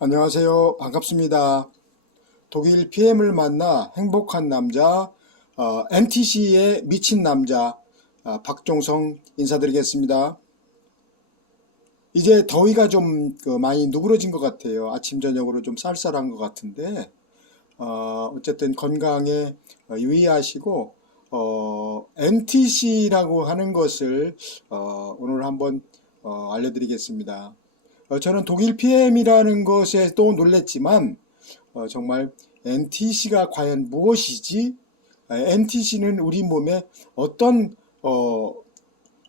안녕하세요. 반갑습니다. 독일 PM을 만나 행복한 남자, NTC의 미친 남자, 박종성 인사드리겠습니다. 이제 더위가 좀 많이 누그러진 것 같아요. 아침, 저녁으로 좀 쌀쌀한 것 같은데, 어쨌든 건강에 유의하시고, NTC라고 하는 것을 오늘 한번 알려드리겠습니다. 저는 독일 PM이라는 것에 또 놀랬지만 정말 NTC가 과연 무엇이지? NTC는 우리 몸에 어떤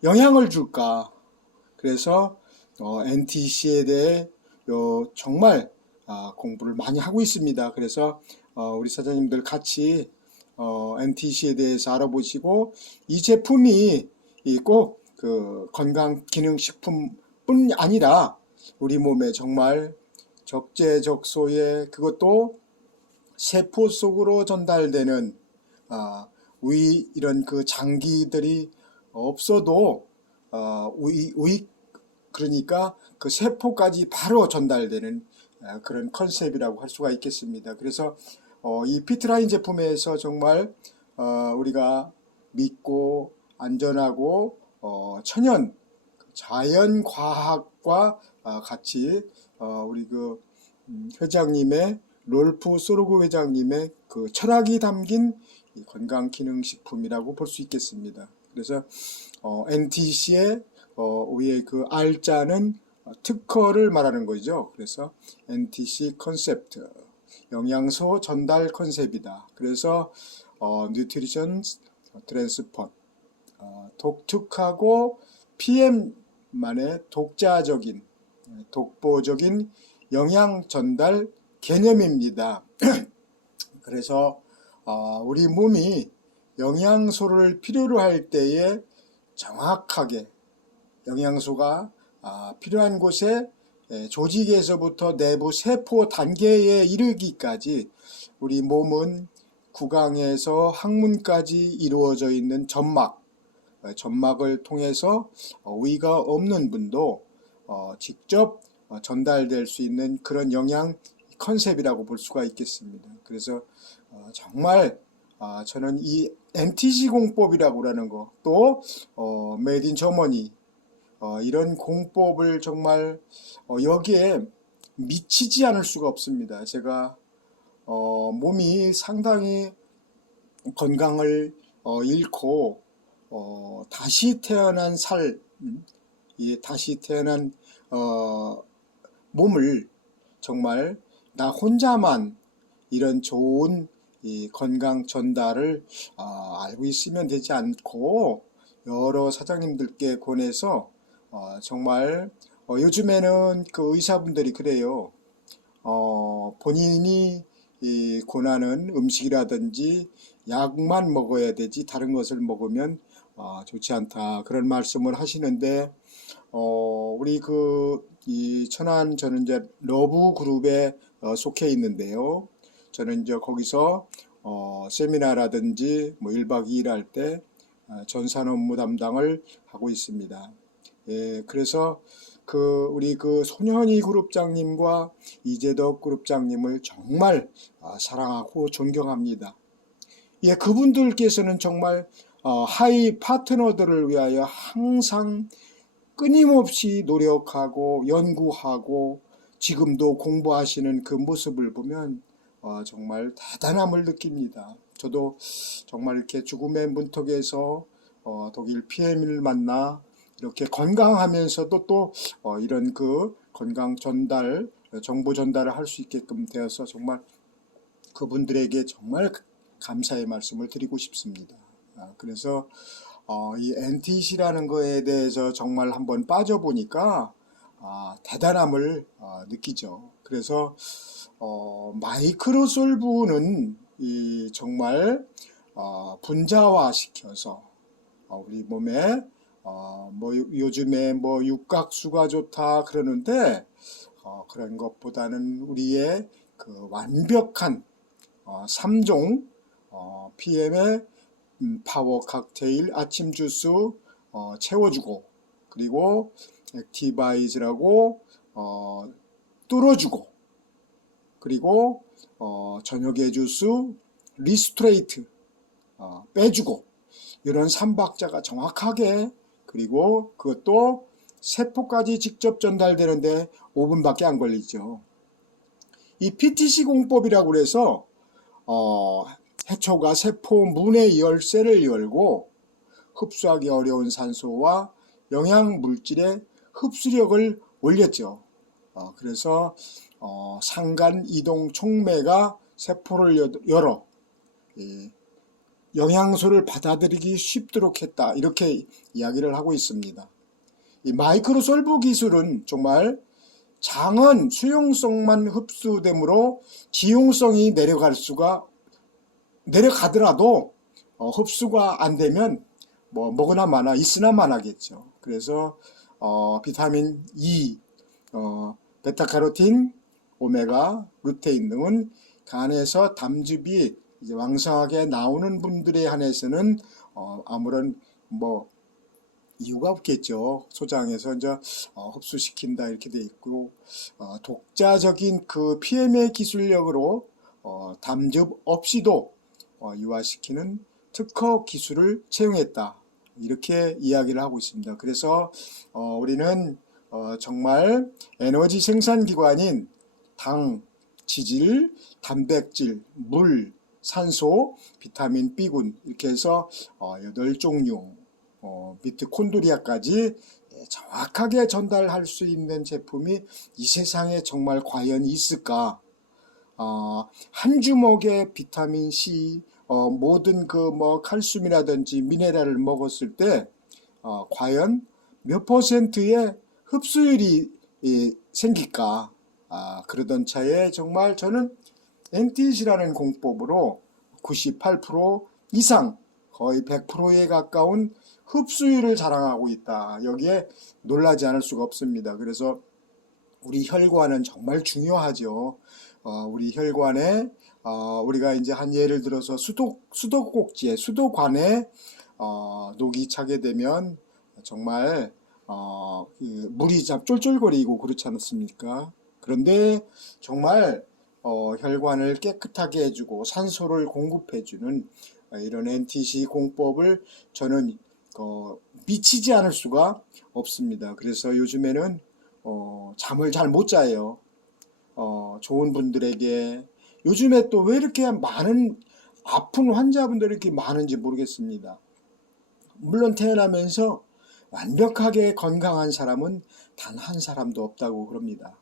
영향을 줄까? 그래서 NTC에 대해 정말 공부를 많이 하고 있습니다. 그래서 우리 사장님들 같이 NTC에 대해서 알아보시고 이 제품이 꼭 그 건강기능식품뿐 아니라 우리 몸에 정말 적재적소에 그것도 세포 속으로 전달되는 이런 그 장기들이 없어도 그러니까 그 세포까지 바로 전달되는 그런 컨셉이라고 할 수가 있겠습니다. 그래서 이 피트라인 제품에서 정말 우리가 믿고 안전하고 천연 자연 과학과 같이 우리 그 회장님의 롤프 소르그 회장님의 그 철학이 담긴 건강기능식품이라고 볼 수 있겠습니다. 그래서 NTC의 위에 그 R자는 특허를 말하는 거죠. 그래서 NTC 컨셉트, 영양소 전달 컨셉이다. 그래서 뉴트리션 트랜스퍼, 독특하고 PM만의 독자적인, 독보적인 영양 전달 개념입니다. 그래서 우리 몸이 영양소를 필요로 할 때에 정확하게 영양소가 필요한 곳에 조직에서부터 내부 세포 단계에 이르기까지 우리 몸은 구강에서 항문까지 이루어져 있는 점막을 통해서 위가 없는 분도 직접 전달될 수 있는 그런 영양 컨셉이라고 볼 수가 있겠습니다. 그래서 정말 저는 이 NTC 공법이라고 하는 거, 또 메이드 인 저머니 이런 공법을 정말 여기에 미치지 않을 수가 없습니다. 제가 몸이 상당히 건강을 잃고 다시 태어난 다시 태어난 몸을 정말 나 혼자만 이런 좋은 이 건강 전달을 알고 있으면 되지 않고 여러 사장님들께 권해서 정말 요즘에는 그 의사분들이 그래요. 본인이 권하는 음식이라든지 약만 먹어야 되지 다른 것을 먹으면 좋지 않다 그런 말씀을 하시는데 우리 이 저는 이제 러브 그룹에 속해 있는데요. 저는 이제 거기서 세미나라든지 뭐 1박 2일 할 때 전산 업무 담당을 하고 있습니다. 예, 그래서 우리 손현희 그룹장님과 이재덕 그룹장님을 정말 사랑하고 존경합니다. 예, 그분들께서는 정말 하이 파트너들을 위하여 항상 끊임없이 노력하고 연구하고 지금도 공부하시는 그 모습을 보면 정말 대단함을 느낍니다. 저도 정말 이렇게 죽음의 문턱에서 독일 PM을 만나 이렇게 건강하면서도 또 이런 그 건강 전달, 정보 전달을 할 수 있게끔 되어서 정말 그분들에게 정말 감사의 말씀을 드리고 싶습니다. 그래서 이 NTC라는 거에 대해서 정말 한번 빠져보니까 대단함을 느끼죠. 그래서 마이크로솔브는 정말 분자화 시켜서 우리 몸에 뭐 요즘에 뭐 육각수가 좋다 그러는데 그런 것보다는 우리의 그 완벽한 3종 PM의 파워 칵테일 아침 주스 채워주고 그리고 액티바이즈라고 뚫어주고 그리고 저녁에 주스, 리스트레이트 빼주고 이런 3박자가 정확하게, 그리고 그것도 세포까지 직접 전달되는데 5분밖에 안 걸리죠. 이 PTC 공법이라고 해서 해초가 세포 문의 열쇠를 열고 흡수하기 어려운 산소와 영양 물질의 흡수력을 올렸죠. 그래서 상간 이동 촉매가 세포를 열어 영양소를 받아들이기 쉽도록 했다, 이렇게 이야기를 하고 있습니다. 이 마이크로솔브 기술은 정말 작은 수용성만 흡수되므로 지용성이 내려가더라도 흡수가 안 되면 뭐 먹으나 마나 있으나 마나겠죠. 그래서 비타민 E, 베타카로틴, 오메가, 루테인 등은 간에서 담즙이 이제 왕성하게 나오는 분들에 한해서는 아무런 뭐 이유가 없겠죠. 소장에서 이제 흡수시킨다 이렇게 돼 있고, 독자적인 그 PMA 기술력으로 담즙 없이도 유화시키는 특허 기술을 채용했다, 이렇게 이야기를 하고 있습니다. 그래서 우리는 정말 에너지 생산 기관인 당, 지질, 단백질, 물, 산소, 비타민 B군 이렇게 해서 8종류, 미토콘드리아까지 정확하게 전달할 수 있는 제품이 이 세상에 정말 과연 있을까? 한 주먹의 비타민 C, 모든 그 뭐 칼슘이라든지 미네랄을 먹었을 때 과연 몇 퍼센트의 흡수율이 생길까? 그러던 차에 정말 저는 NTC라는 공법으로 98% 이상, 거의 100%에 가까운 흡수율을 자랑하고 있다. 여기에 놀라지 않을 수가 없습니다. 그래서 우리 혈관은 정말 중요하죠. 우리 혈관에 우리가 이제 한 예를 들어서 수도꼭지에, 수도관에 녹이 차게 되면 정말 물이 쫄쫄거리고 그렇지 않습니까? 그런데 정말 혈관을 깨끗하게 해주고 산소를 공급해주는 이런 NTC 공법을 저는 미치지 않을 수가 없습니다. 그래서 요즘에는 잠을 잘 못 자요. 좋은 분들에게 요즘에 또 왜 이렇게 많은 아픈 환자분들이 이렇게 많은지 모르겠습니다. 물론 태어나면서 완벽하게 건강한 사람은 단 한 사람도 없다고 그럽니다.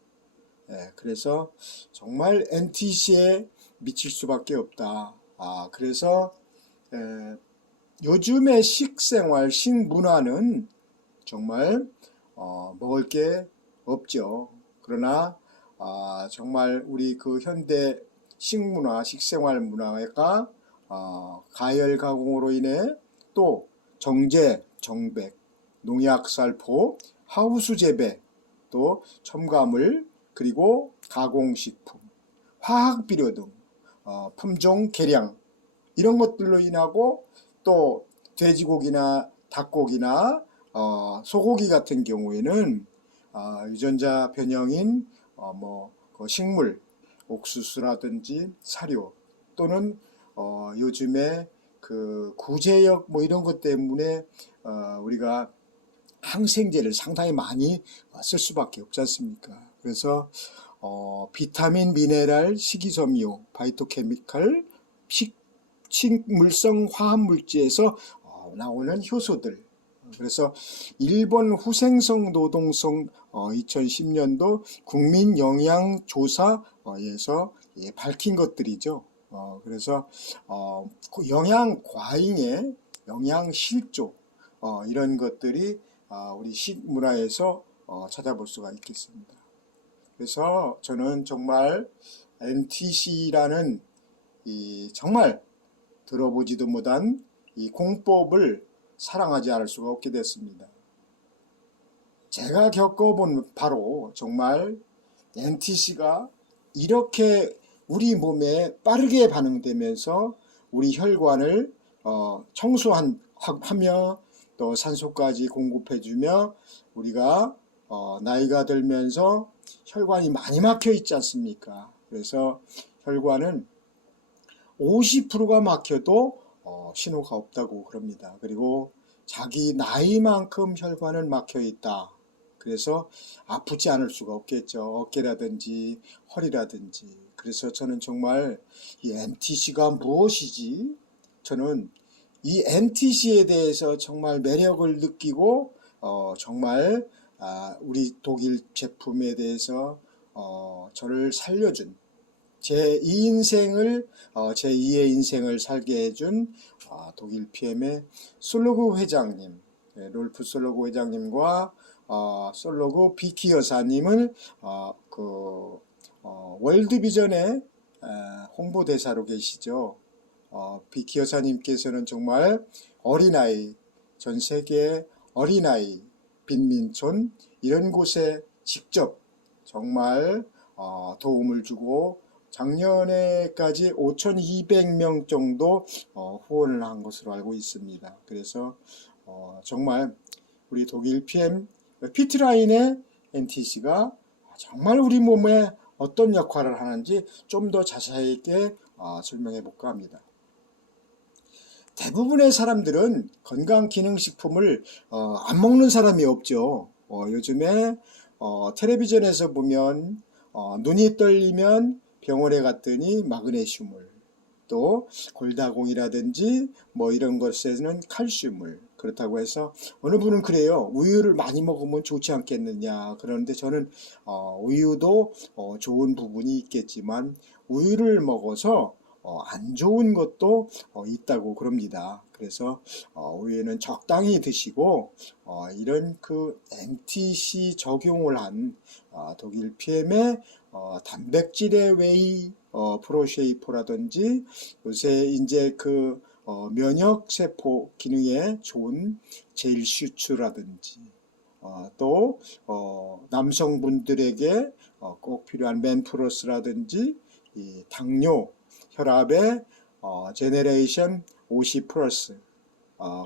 그래서 정말 NTC에 미칠 수밖에 없다. 그래서 요즘의 식생활, 식문화는 정말 먹을 게 없죠. 그러나 정말 우리 그 현대 식문화, 식생활 문화가 가열 가공으로 인해 또 정제, 정백, 농약살포, 하우스 재배, 또 첨가물, 그리고 가공식품, 화학비료 등 품종 개량 이런 것들로 인하고 또 돼지고기나 닭고기나 소고기 같은 경우에는 유전자 변형인 그 식물, 옥수수라든지 사료 또는 요즘에 그 구제역 뭐 이런 것 때문에 우리가 항생제를 상당히 많이 쓸 수밖에 없지 않습니까? 그래서 비타민, 미네랄, 식이섬유, 바이토케미칼, 식물성 화합물질에서 나오는 효소들. 그래서 일본 후생성 노동성 2010년도 국민영양조사에서 밝힌 것들이죠. 그래서 그 영양 과잉의 영양 실조 이런 것들이 우리 식문화에서 찾아볼 수가 있겠습니다. 그래서 저는 정말 NTC라는 이 정말 들어보지도 못한 이 공법을 사랑하지 않을 수가 없게 됐습니다. 제가 겪어본 바로 정말 NTC가 이렇게 우리 몸에 빠르게 반응되면서 우리 혈관을 청소하며 또 산소까지 공급해주며 우리가 나이가 들면서 혈관이 많이 막혀 있지 않습니까? 그래서 혈관은 50%가 막혀도 신호가 없다고 그럽니다. 그리고 자기 나이만큼 혈관은 막혀 있다. 그래서 아프지 않을 수가 없겠죠. 어깨라든지 허리라든지. 그래서 저는 정말 이 MTC가 무엇이지? 저는 이 MTC에 대해서 정말 매력을 느끼고 정말 우리 독일 제품에 대해서 저를 살려준 제2의 인생을 살게 해준 독일 PM의 솔로그 회장님, 롤프 솔로그 회장님과 솔로그 비키 여사님을 월드비전의 홍보대사로 계시죠. 비키 여사님께서는 정말 어린아이, 전 세계 어린아이, 빈민촌 이런 곳에 직접 정말 도움을 주고 작년에까지 5,200명 정도 후원을 한 것으로 알고 있습니다. 그래서 정말 우리 독일 PM 피트라인의 NTC가 정말 우리 몸에 어떤 역할을 하는지 좀 더 자세하게 설명해 볼까 합니다. 대부분의 사람들은 건강기능식품을 안 먹는 사람이 없죠. 요즘에 텔레비전에서 보면 눈이 떨리면 병원에 갔더니 마그네슘을, 또 골다공이라든지 뭐 이런 것에는 칼슘을, 그렇다고 해서 어느 분은 그래요. 우유를 많이 먹으면 좋지 않겠느냐. 그런데 저는 우유도 좋은 부분이 있겠지만 우유를 먹어서 안 좋은 것도 있다고 그럽니다. 그래서 우유는 적당히 드시고 이런 그 MTC 적용을 한 독일 PM의 단백질의 웨이 프로쉐이퍼라든지 요새 이제 그 면역세포 기능에 좋은 젤 슈츠라든지 또 남성분들에게 꼭 필요한 맨프로스라든지 이 당뇨, 혈압의 제네레이션 50 플러스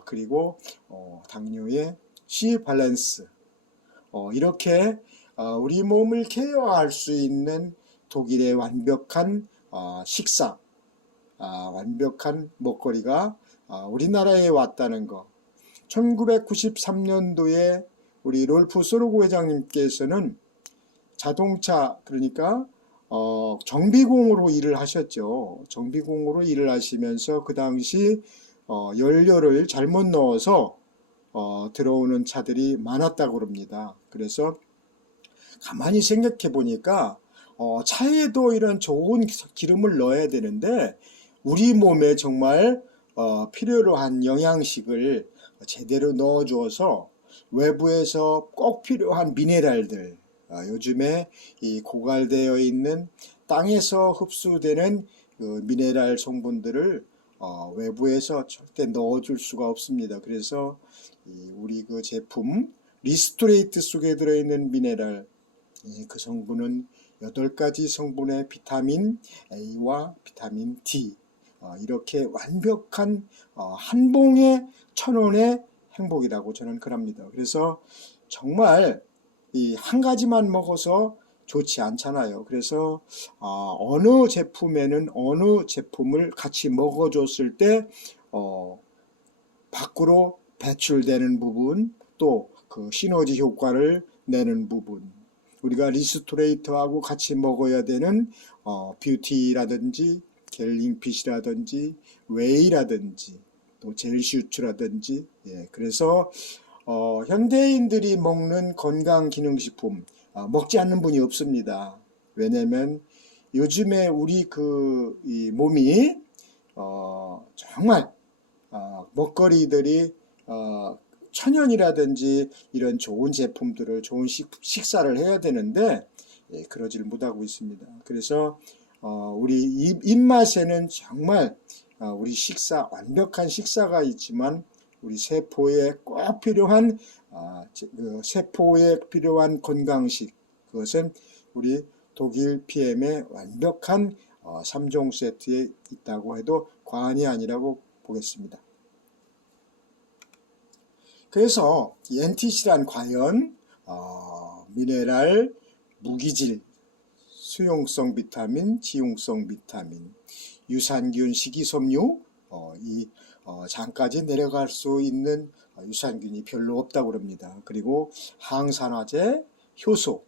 그리고 당뇨의 C 밸런스 이렇게 우리 몸을 케어할 수 있는 독일의 완벽한 식사, 완벽한 먹거리가 우리나라에 왔다는 거. 1993년도에 우리 롤프 소로고 회장님께서는 자동차, 그러니까 정비공으로 일을 하셨죠. 정비공으로 일을 하시면서 그 당시 연료를 잘못 넣어서 들어오는 차들이 많았다고 합니다. 그래서 가만히 생각해 보니까 차에도 이런 좋은 기름을 넣어야 되는데 우리 몸에 정말 필요로 한 영양식을 제대로 넣어 주어서 외부에서 꼭 필요한 미네랄들, 요즘에 이 고갈되어 있는 땅에서 흡수되는 그 미네랄 성분들을 외부에서 절대 넣어줄 수가 없습니다. 그래서 우리 그 제품 리스토레이트 속에 들어있는 미네랄, 그 성분은 8가지 성분의 비타민 A와 비타민 D, 이렇게 완벽한 한 봉에 1,000원의 행복이라고 저는 그럽니다. 그래서 정말 이 한 가지만 먹어서 좋지 않잖아요. 그래서 어느 제품에는 어느 제품을 같이 먹어줬을 때 밖으로 배출되는 부분, 또 그 시너지 효과를 내는 부분, 우리가 리스토레이터하고 같이 먹어야 되는 뷰티라든지 겔링핏이라든지 웨이라든지 또 젤슈츠라든지, 그래서 현대인들이 먹는 건강기능식품 먹지 않는 분이 없습니다. 왜냐면 요즘에 우리 이 몸이 정말 먹거리들이 천연이라든지 이런 좋은 제품들을, 좋은 식사를 해야 되는데 그러지를 못하고 있습니다. 그래서 우리 입맛에는 정말 우리 완벽한 식사가 있지만 우리 세포에 꼭 필요한 세포에 필요한 건강식, 그것은 우리 독일 PM의 완벽한 3종 세트에 있다고 해도 과언이 아니라고 보겠습니다. 그래서 이 NTC란 과연 미네랄, 무기질, 수용성 비타민, 지용성 비타민, 유산균, 식이섬유, 장까지 내려갈 수 있는 유산균이 별로 없다고 합니다. 그리고 항산화제, 효소,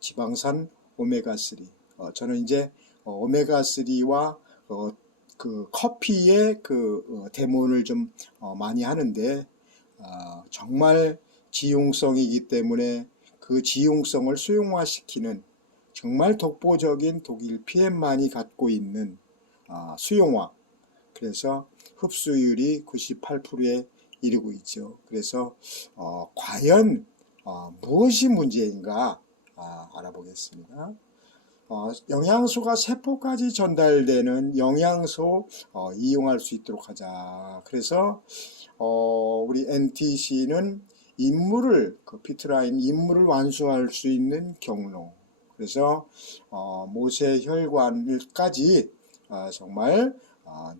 지방산, 오메가3. 저는 이제 오메가3와 그 커피의 대모를 좀 많이 하는데, 정말 지용성이기 때문에 그 지용성을 수용화시키는 정말 독보적인 독일 PM만이 갖고 있는 수용화. 그래서 흡수율이 98%에 이르고 있죠. 그래서 과연 무엇이 문제인가 알아보겠습니다. 영양소가 세포까지 전달되는 영양소 이용할 수 있도록 하자. 그래서 우리 NTC는 임무를 피트라인 임무를 완수할 수 있는 경로. 그래서 모세혈관까지 정말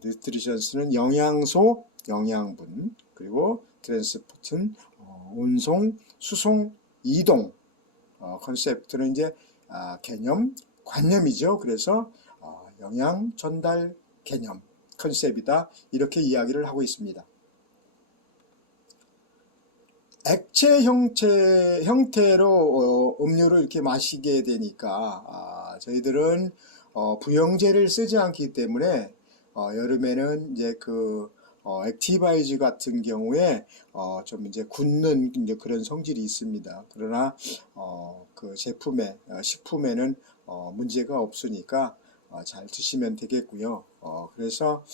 뉴트리션스는 영양소, 영양분, 그리고 트랜스포트는 운송, 수송, 이동. 컨셉트는 이제 개념, 관념이죠. 그래서 영양 전달 개념, 컨셉이다. 이렇게 이야기를 하고 있습니다. 액체 형태로 음료를 이렇게 마시게 되니까 저희들은 부영제를 쓰지 않기 때문에 여름에는 이제 액티바이즈 같은 경우에 좀 이제 굳는 이제 그런 성질이 있습니다. 그러나 그 제품에 식품에는 문제가 없으니까 잘 드시면 되겠고요. 그래서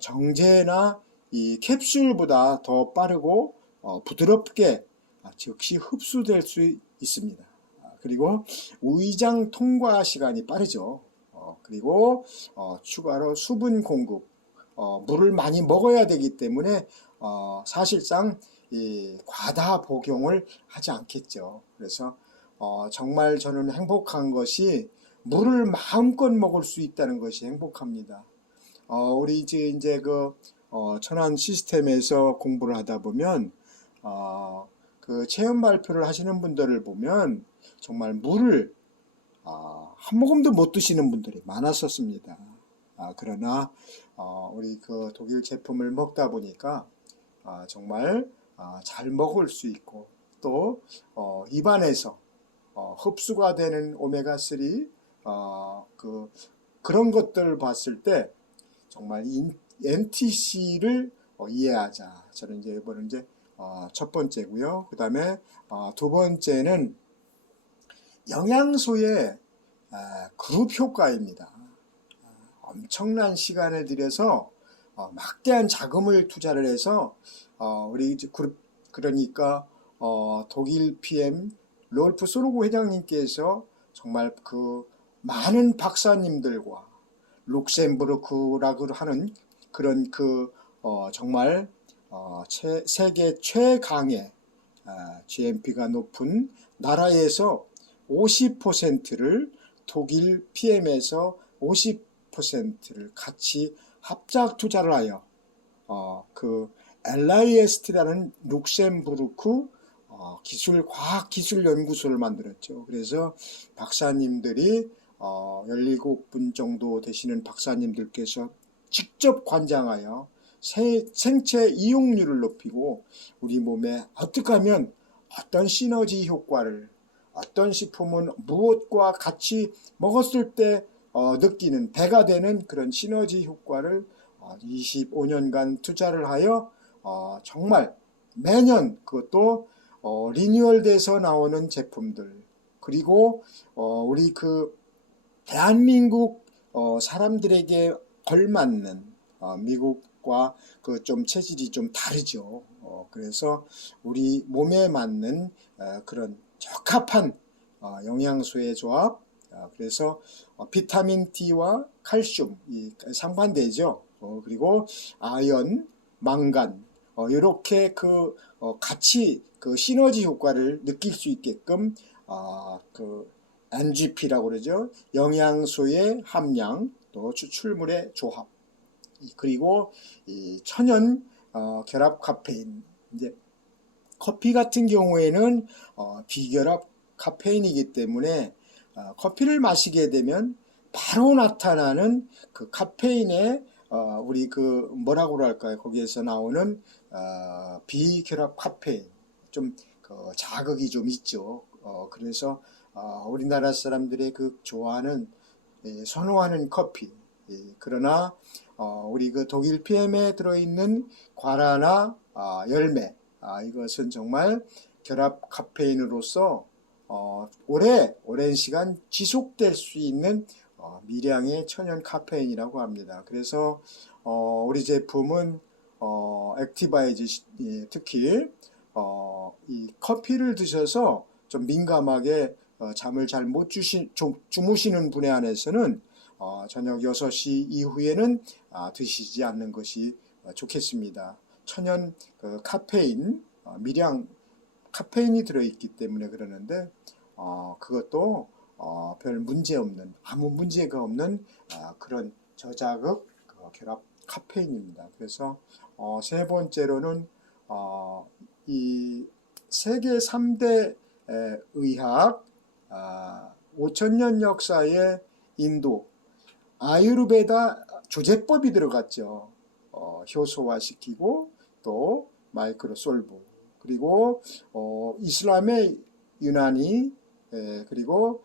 정제나 이 캡슐보다 더 빠르고 부드럽게 즉시 흡수될 수 있습니다. 그리고 위장 통과 시간이 빠르죠. 그리고 추가로 수분 공급, 물을 많이 먹어야 되기 때문에 사실상 이 과다 복용을 하지 않겠죠. 그래서 정말 저는 행복한 것이 물을 마음껏 먹을 수 있다는 것이 행복합니다. 우리 이제 천안 시스템에서 공부를 하다 보면 그 체험 발표를 하시는 분들을 보면 정말 물을 한 모금도 못 드시는 분들이 많았었습니다. 그러나 우리 그 독일 제품을 먹다 보니까 정말 잘 먹을 수 있고 또 입안에서 흡수가 되는 오메가3 그런 것들을 봤을 때 정말 NTC를 이해하자. 저는 이제 이번에 이제 첫 번째고요. 그 다음에 두 번째는 영양소의 그룹 효과입니다. 엄청난 시간을 들여서 막대한 자금을 투자를 해서 우리 그룹 그러니까 독일 PM 롤프 소르고 회장님께서 정말 그 많은 박사님들과 룩셈부르크라고 하는 그런 정말 세계 최강의 GMP가 높은 나라에서 50%를 독일 PM에서 50%를 같이 합작 투자를 하여 LIST라는 룩셈부르크 과학기술연구소를 만들었죠. 그래서 박사님들이 17분 정도 되시는 박사님들께서 직접 관장하여 생체 이용률을 높이고 우리 몸에 어떻게 하면 어떤 시너지 효과를 어떤 식품은 무엇과 같이 먹었을 때 느끼는 배가 되는 그런 시너지 효과를 25년간 투자를 하여 정말 매년 그것도 리뉴얼돼서 나오는 제품들 그리고 우리 대한민국 사람들에게 걸맞는 미국과 좀 체질이 좀 다르죠. 그래서 우리 몸에 맞는 그런 적합한 영양소의 조합. 그래서 비타민 D와 칼슘 상반되죠. 그리고 아연, 망간 이렇게 같이 시너지 효과를 느낄 수 있게끔 NGP라고 그러죠. 영양소의 함량 또 추출물의 조합 그리고 이 천연 결합 카페인 이제 커피 같은 경우에는 비결합 카페인이기 때문에 커피를 마시게 되면 바로 나타나는 그 카페인의 우리 그 뭐라고 할까요? 거기에서 나오는 비결합 카페인 좀 그 자극이 좀 있죠. 그래서 우리나라 사람들의 그 좋아하는 선호하는 커피. 그러나 우리 그 독일 PM에 들어있는 과라나 열매 이것은 정말 결합 카페인으로서 오랜 시간 지속될 수 있는 미량의 천연 카페인이라고 합니다. 그래서 우리 제품은 액티바이즈 특히 이 커피를 드셔서 좀 민감하게 잠을 잘 못 주무시는 분에 한해서는 저녁 6시 이후에는 드시지 않는 것이 좋겠습니다. 천연 그 카페인, 미량 카페인이 들어있기 때문에 그러는데 그것도 별 문제 없는 아무 문제가 없는 그런 저자극 결합 카페인입니다. 그래서 세 번째로는 이 세계 3대 의학 5천년 역사의 인도 아유르베다 조제법이 들어갔죠. 효소화시키고 또 마이크로 솔브 그리고 이슬람의 유나니 그리고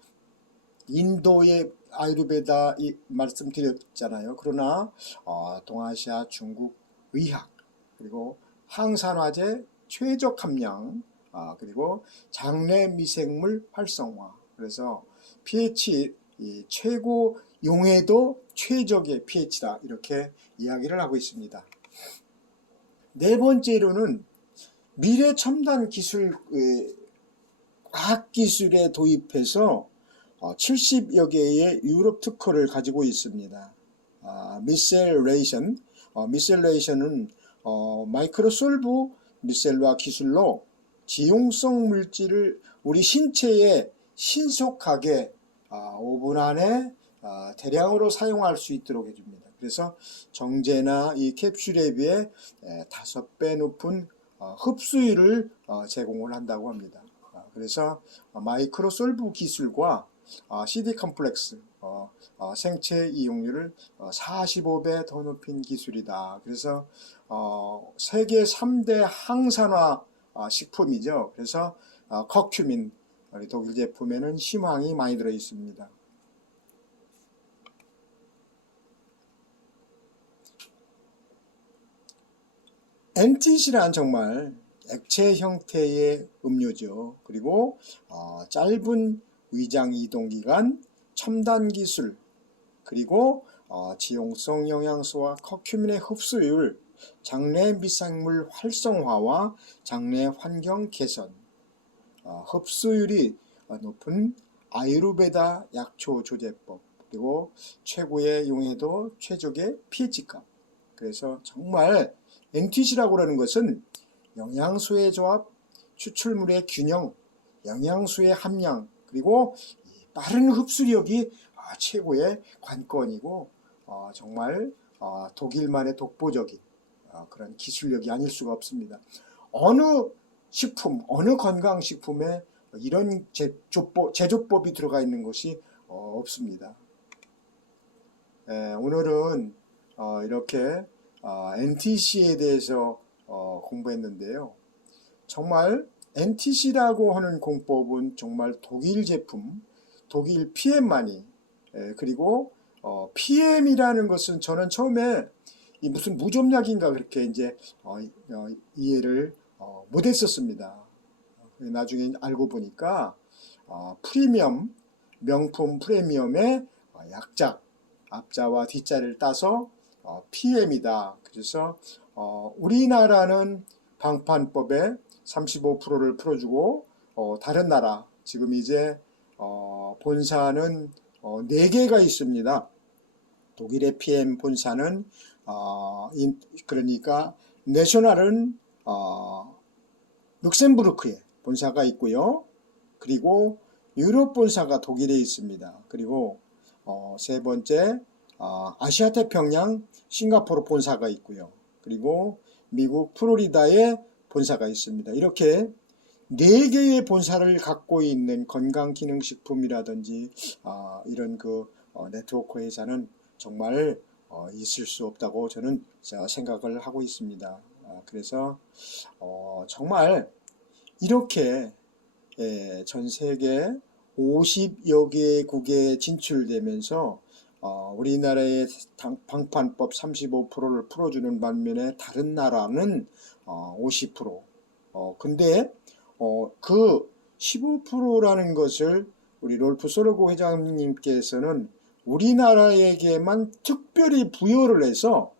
인도의 아유르베다 말씀드렸잖아요. 그러나 동아시아 중국 의학 그리고 항산화제 최적 함량 그리고 장내 미생물 활성화 그래서 pH 최고 용해도 최적의 pH다 이렇게 이야기를 하고 있습니다. 네 번째로는 미래 첨단 기술 과학 기술에 도입해서 70여 개의 유럽 특허를 가지고 있습니다. 미셀레이션은 마이크로솔브 미셀라 기술로 지용성 물질을 우리 신체에 신속하게 5분 안에 대량으로 사용할 수 있도록 해줍니다. 그래서 정제나 이 캡슐에 비해 5배 높은 흡수율을 제공을 한다고 합니다. 그래서 마이크로솔브 기술과 CD 컴플렉스 생체 이용률을 45배 더 높인 기술이다. 그래서 세계 3대 항산화 식품이죠. 그래서 커큐민 우리 독일 제품에는 희망이 많이 들어 있습니다. NTC란 정말 액체 형태의 음료죠. 그리고 짧은 위장 이동 기간, 첨단 기술, 그리고 지용성 영양소와 커큐민의 흡수율, 장내 미생물 활성화와 장내 환경 개선, 흡수율이 높은 아유르베다 약초 조제법, 그리고 최고의 용해도 최적의 pH값. 그래서 정말 NTC라고 하는 것은 영양소의 조합, 추출물의 균형, 영양소의 함량, 그리고 빠른 흡수력이 최고의 관건이고 정말 독일만의 독보적인 그런 기술력이 아닐 수가 없습니다. 어느 식품, 어느 건강식품에 이런 제조법이 들어가 있는 것이 없습니다. 오늘은 이렇게 NTC에 대해서 공부했는데요. 정말 NTC라고 하는 공법은 정말 독일 제품, 독일 PM만이 그리고 PM이라는 것은 저는 처음에 무슨 무좀약인가 그렇게 이제 이해를 못했었습니다. 나중에 알고 보니까 프리미엄, 명품 프리미엄의 약자, 앞자와 뒷자를 따서 PM이다. 그래서 우리나라는 방판법에 35%를 풀어주고 다른 나라 지금 이제 본사는 4개가 있습니다. 독일의 PM 본사는 그러니까 내셔널은 룩셈부르크에 본사가 있고요. 그리고 유럽 본사가 독일에 있습니다. 그리고 세 번째 아시아 태평양 싱가포르 본사가 있고요. 그리고 미국 플로리다에 본사가 있습니다. 이렇게 4개의 본사를 갖고 있는 건강기능식품이라든지 이런 네트워크 회사는 정말 있을 수 없다고 저는 생각을 하고 있습니다. 그래서 정말 이렇게 전 세계 50여 개국에 진출되면서 우리나라의 방판법 35%를 풀어주는 반면에 다른 나라는 50%. 근데 그 15%라는 것을 우리 롤프 소르고 회장님께서는 우리나라에게만 특별히 부여를 해서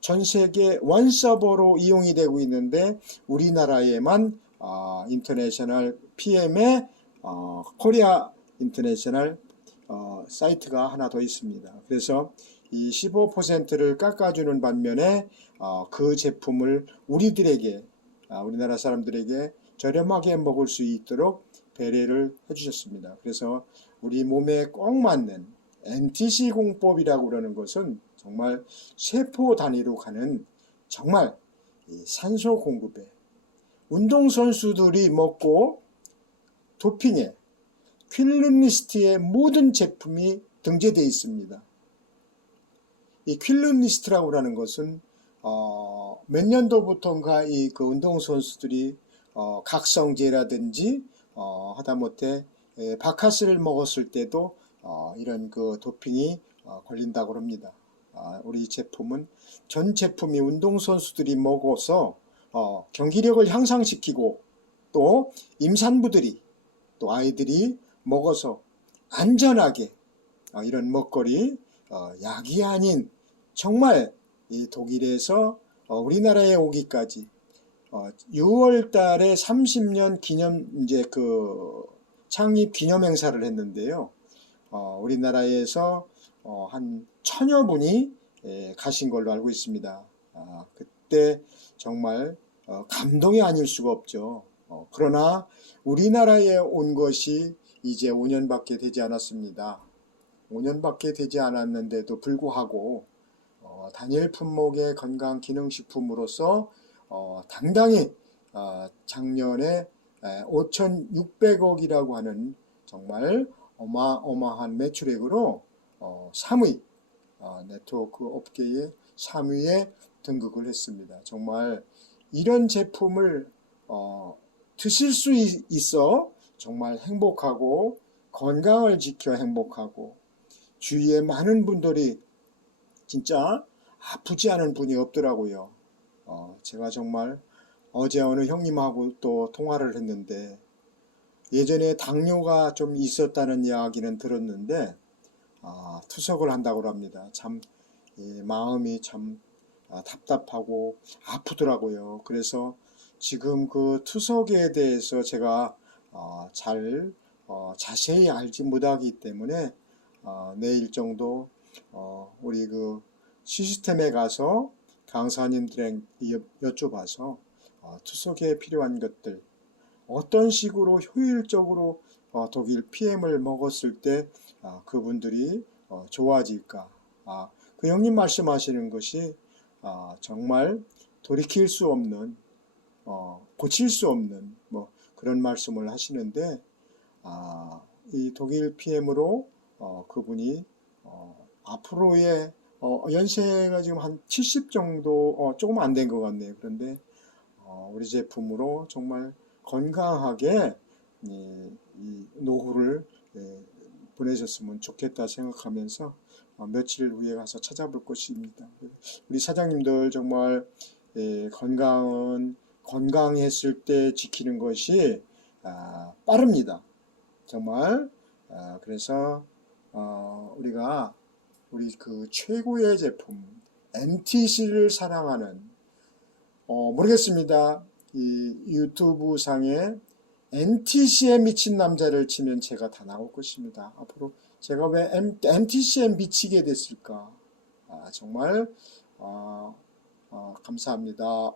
전 세계 원서버로 이용이 되고 있는데 우리나라에만 인터내셔널 PM의 코리아 인터내셔널 사이트가 하나 더 있습니다. 그래서 이 15%를 깎아주는 반면에 그 제품을 우리들에게 우리나라 사람들에게 저렴하게 먹을 수 있도록 배려를 해주셨습니다. 그래서 우리 몸에 꼭 맞는 NTC 공법이라고 그러는 것은 정말 세포 단위로 가는 정말 산소 공급에 운동선수들이 먹고 도핑에 퀼린리스트에 모든 제품이 등재되어 있습니다. 이 퀼린리스트라고 하는 것은 몇 년도부터인가 그 운동선수들이 각성제라든지 하다못해 바카스를 먹었을 때도 이런 도핑이 걸린다고 합니다. 우리 제품은 전 제품이 운동선수들이 먹어서 경기력을 향상시키고 또 임산부들이 또 아이들이 먹어서 안전하게 이런 먹거리 약이 아닌 정말 이 독일에서 우리나라에 오기까지 6월 달에 30년 기념 이제 창립 기념 행사를 했는데요. 우리나라에서 한 1000여 분이 가신 걸로 알고 있습니다. 그때 정말 감동이 아닐 수가 없죠. 그러나 우리나라에 온 것이 이제 5년밖에 되지 않았습니다. 5년밖에 되지 않았는데도 불구하고 단일 품목의 건강기능식품으로서 당당히 작년에 5,600억이라고 하는 정말 어마어마한 매출액으로 3위 네트워크 업계의 3위에 등극을 했습니다. 정말 이런 제품을 드실 수 있어 정말 행복하고 건강을 지켜 행복하고 주위에 많은 분들이 진짜 아프지 않은 분이 없더라고요. 제가 정말 어제 어느 형님하고 또 통화를 했는데 예전에 당뇨가 좀 있었다는 이야기는 들었는데 투석을 한다고 합니다. 참 마음이 참 답답하고 아프더라고요. 그래서 지금 그 투석에 대해서 제가 잘 자세히 알지 못하기 때문에 내일 정도 우리 시스템에 가서 강사님들에게 여쭤봐서 투석에 필요한 것들 어떤 식으로 효율적으로 독일 PM을 먹었을 때 그분들이 좋아질까. 그 형님 말씀하시는 것이 정말 돌이킬 수 없는 고칠 수 없는 그런 말씀을 하시는데 이 독일 PM으로 그분이 앞으로의 연세가 지금 한 70 정도 조금 안 된 것 같네요. 그런데 우리 제품으로 정말 건강하게 이 노후를 보내셨으면 좋겠다 생각하면서 며칠 후에 가서 찾아볼 것입니다. 우리 사장님들 정말 건강했을 때 지키는 것이 빠릅니다. 정말 그래서 우리가 우리 최고의 제품 NTC를 사랑하는 모르겠습니다. 이 유튜브 상에 NTC에 미친 남자를 치면 제가 다 나올 것입니다. 앞으로 제가 왜 NTC에 미치게 됐을까? 정말 감사합니다.